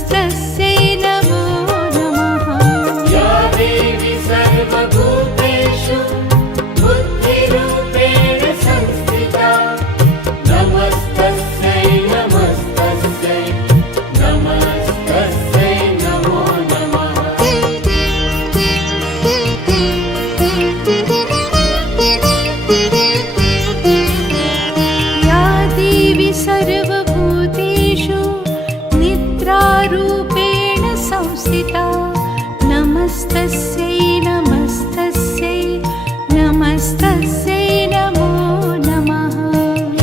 नमस्तस्यै नमो नमः। या देवी सर्वभूतेषु बुद्धिरूपेण संस्थिता नमस्तस्यै नमस्तस्यै नमस्तस्यै नमो नमः। या देवी सर्वभूतेषु निद्रारूपेण संस्थिता नमस्तस्यै नमस्तस्यै नमस्तस्यै नमो नमः।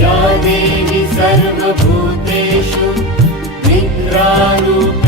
या देवी सर्वभूतेषु निद्रारूपेण